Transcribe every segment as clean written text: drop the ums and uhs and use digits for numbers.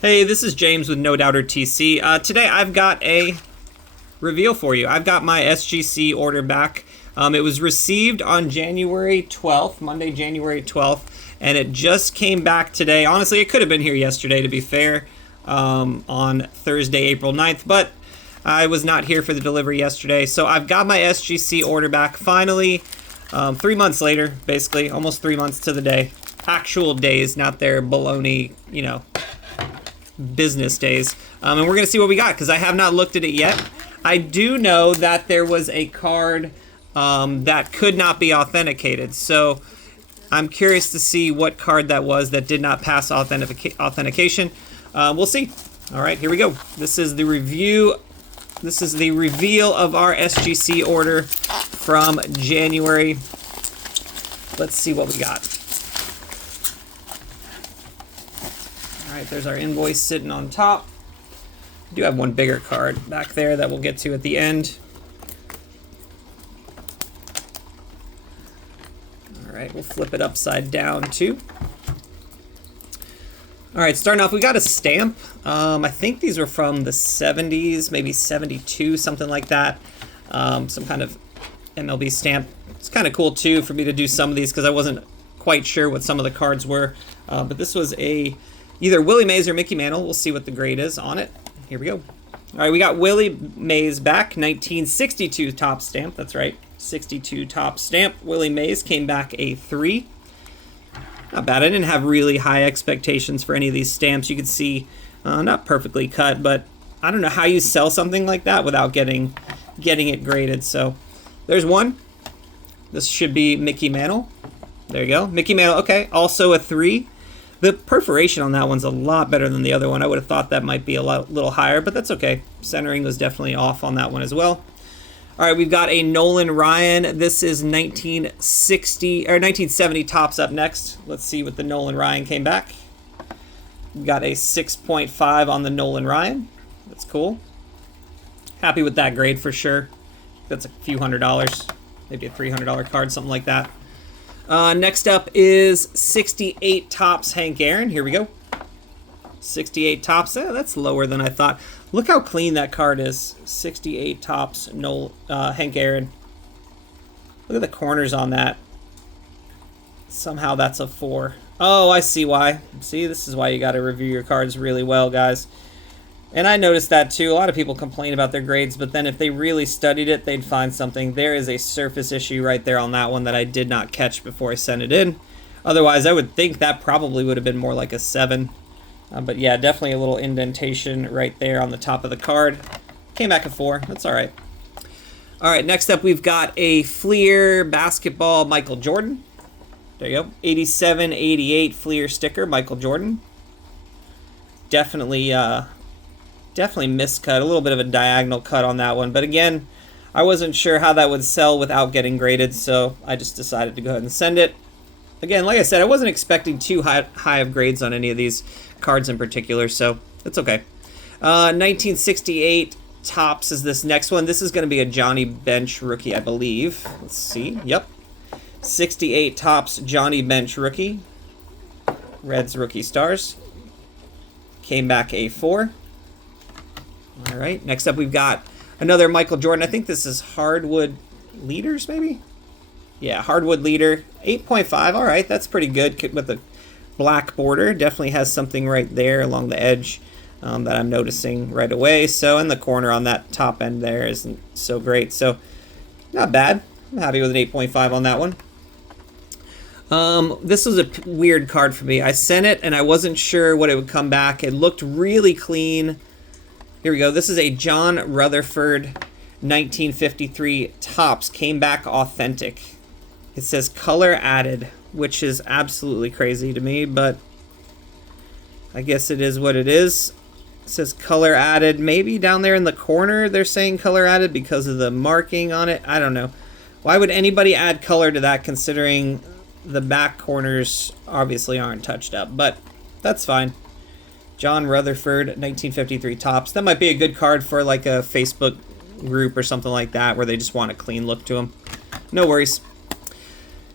Hey, this is James with NoDoubterTC. Today I've got a reveal for you. I've got my SGC order back. It was received on January 12th, Monday, January 12th, and it just came back today. Honestly, it could have been here yesterday, to be fair, on Thursday, April 9th, but I was not here for the delivery yesterday, so I've got my SGC order back finally, 3 months later, basically, almost 3 months to the day. Actual days, not their baloney, business days. And we're going to see what we got, because I have not looked at it yet. I do know that there was a card that could not be authenticated, so I'm curious to see what card that was that did not pass authentication. We'll see. All right, here we go. This is the review. This is the reveal of our SGC order from January. Let's see what we got. All right, there's our invoice sitting on top. We do have one bigger card back there that we'll get to at the end. All right, we'll flip it upside down too. All right, starting off, we got a stamp. I think these were from the 70s, maybe 72, something like that. Some kind of MLB stamp. It's kind of cool too for me to do some of these because I wasn't quite sure what some of the cards were. But this was either Willie Mays or Mickey Mantle. We'll see what the grade is on it. Here we go. All right, we got Willie Mays back, 1962 top stamp. That's right, 62 top stamp. Willie Mays came back a 3. Not bad. I didn't have really high expectations for any of these stamps. You can see, not perfectly cut, but I don't know how you sell something like that without getting it graded. So there's one. This should be Mickey Mantle. There you go. Mickey Mantle, okay, also a 3. The perforation on that one's a lot better than the other one. I would have thought that might be a little higher, but that's okay. Centering was definitely off on that one as well. All right, we've got a Nolan Ryan. This is 1970 tops up next. Let's see what the Nolan Ryan came back. We got a 6.5 on the Nolan Ryan. That's cool. Happy with that grade for sure. That's a few $100s, maybe a $300 card, something like that. Next up is 68 tops Hank Aaron. Here we go. 68 tops. That's lower than I thought. Look how clean that card is. 68 tops Hank Aaron. Look at the corners on that. Somehow that's a 4. Oh, I see why. See, this is why you got to review your cards really well, guys. And I noticed that too. A lot of people complain about their grades, but then if they really studied it, they'd find something. There is a surface issue right there on that one that I did not catch before I sent it in. Otherwise, I would think that probably would have been more like a 7. But yeah, definitely a little indentation right there on the top of the card. Came back a 4. That's all right. All right, next up we've got a Fleer basketball Michael Jordan. There you go. 87-88 Fleer sticker Michael Jordan. Definitely miscut. A little bit of a diagonal cut on that one. But again, I wasn't sure how that would sell without getting graded, so I just decided to go ahead and send it. Again, like I said, I wasn't expecting too high of grades on any of these cards in particular, so it's okay. 1968 tops is this next one. This is going to be a Johnny Bench rookie, I believe. Let's see. Yep. 68 tops Johnny Bench rookie. Reds rookie stars. Came back a 4. All right. Next up, we've got another Michael Jordan. I think this is Hardwood Leaders, maybe? Yeah, Hardwood Leader. 8.5. All right. That's pretty good with the black border. Definitely has something right there along the edge that I'm noticing right away. So, in the corner on that top end there isn't so great. So, not bad. I'm happy with an 8.5 on that one. This was a weird card for me. I sent it, and I wasn't sure what it would come back. It looked really clean. Here we go. This is a John Rutherford 1953 tops. Came back authentic. It says color added, which is absolutely crazy to me, but I guess it is what it is. It says color added. Maybe down there in the corner they're saying color added because of the marking on it. I don't know. Why would anybody add color to that considering the back corners obviously aren't touched up? But that's fine. John Rutherford, 1953 tops. That might be a good card for like a Facebook group or something like that where they just want a clean look to them. No worries.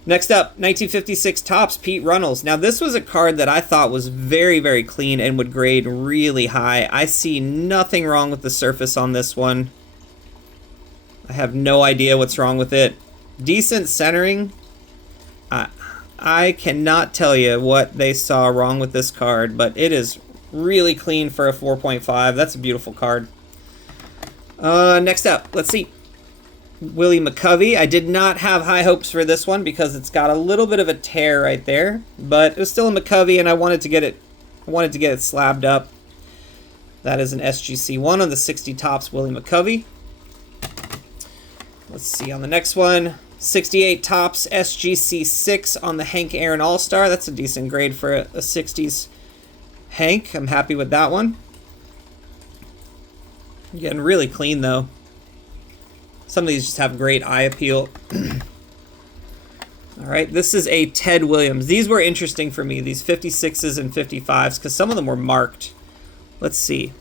Next up, 1956 Topps Pete Runnels. Now this was a card that I thought was very, very clean and would grade really high. I see nothing wrong with the surface on this one. I have no idea what's wrong with it. Decent centering. I cannot tell you what they saw wrong with this card, but it is really clean for a 4.5. That's a beautiful card. Next up, let's see. Willie Mays. I did not have high hopes for this one because it's got a little bit of a tear right there, but it was still a Mays, and I wanted to get it. Slabbed up. That is an SGC 1 on the 60 Topps Willie Mays. Let's see on the next one. 68 Topps SGC 6 on the Hank Aaron All-Star. That's a decent grade for a 60s Hank. I'm happy with that one. Getting really clean though. Some of these just have great eye appeal. All right, this is a Ted Williams. These were interesting for me, these 56s and 55s, because some of them were marked. Let's see.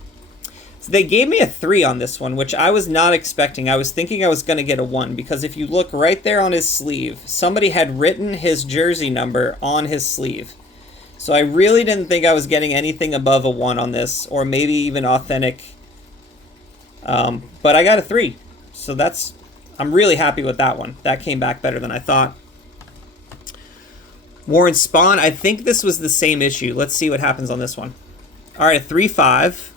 So they gave me a 3 on this one, which I was not expecting. I was thinking I was going to get a 1, because if you look right there on his sleeve, somebody had written his jersey number on his sleeve. So I really didn't think I was getting anything above a 1 on this, or maybe even authentic. But I got a 3. So I'm really happy with that one. That came back better than I thought. Warren Spahn, I think this was the same issue. Let's see what happens on this one. All right, a 3.5.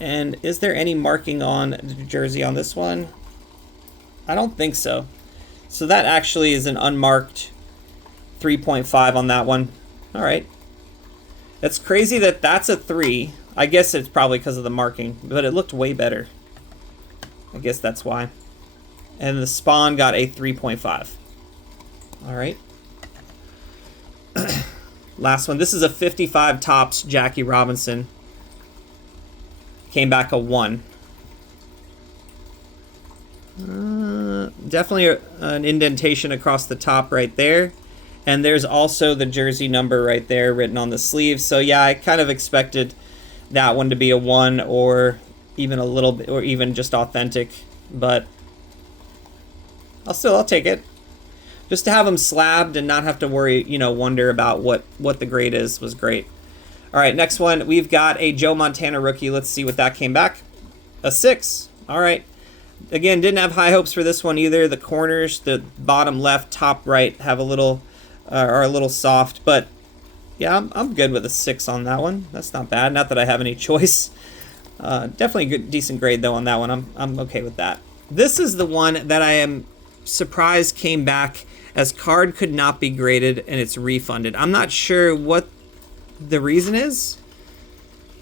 And is there any marking on the jersey on this one? I don't think so. So that actually is an unmarked 3.5 on that one. All right. That's crazy that that's a 3. I guess it's probably because of the marking, but it looked way better. I guess that's why. And the Spawn got a 3.5. All right. Last one. This is a 55 Topps Jackie Robinson. Came back a 1. Definitely an indentation across the top right there. And there's also the jersey number right there written on the sleeve. So yeah, I kind of expected that one to be a 1 or even a little bit, or even just authentic. But I'll take it. Just to have them slabbed and not have to worry, wonder about what the grade is was great. All right, next one, we've got a Joe Montana rookie. Let's see what that came back. A 6. All right. Again, didn't have high hopes for this one either. The corners, the bottom left, top right, have a little are a little soft, but yeah, I'm good with a 6 on that one. That's not bad. Not that I have any choice. Definitely a good, decent grade though on that one. I'm okay with that. This is the one that I am surprised came back as card could not be graded and it's refunded. I'm not sure what the reason is.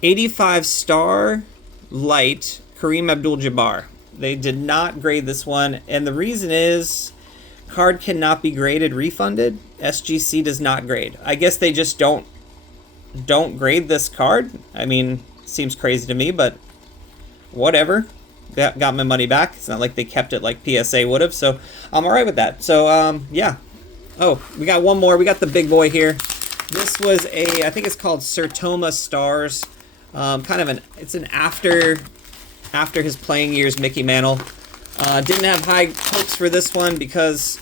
85 star light Kareem Abdul-Jabbar. They did not grade this one, and the reason is card cannot be graded refunded. SGC does not grade. I guess they just don't grade this card. I mean, seems crazy to me, but whatever. Got my money back. It's not like they kept it like PSA would have, so I'm all right with that. So yeah. Oh, we got one more. We got the big boy here. This was I think it's called Sertoma Stars. It's an after his playing years Mickey Mantle. Didn't have high hopes for this one because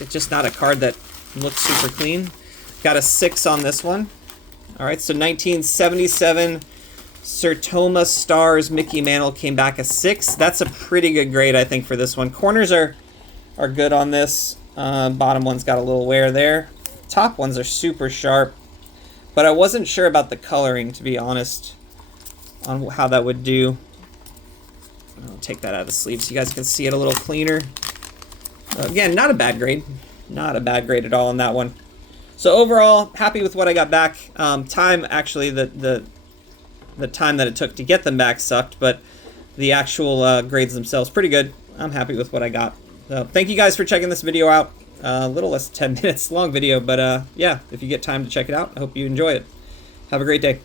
it's just not a card that looks super clean. Got a 6 on this one. All right, so 1977 Sertoma Stars Mickey Mantle came back a 6. That's a pretty good grade, I think, for this one. Corners are good on this. Bottom one's got a little wear there. Top ones are super sharp, but I wasn't sure about the coloring, to be honest, on how that would do. I'll take that out of the sleeve so you guys can see it a little cleaner. Again, not a bad grade. Not a bad grade at all on that one. So overall, happy with what I got back. Time, actually, the time that it took to get them back sucked, but the actual grades themselves, pretty good. I'm happy with what I got. So thank you guys for checking this video out. A little less than 10 minutes long video, but yeah, if you get time to check it out, I hope you enjoy it. Have a great day.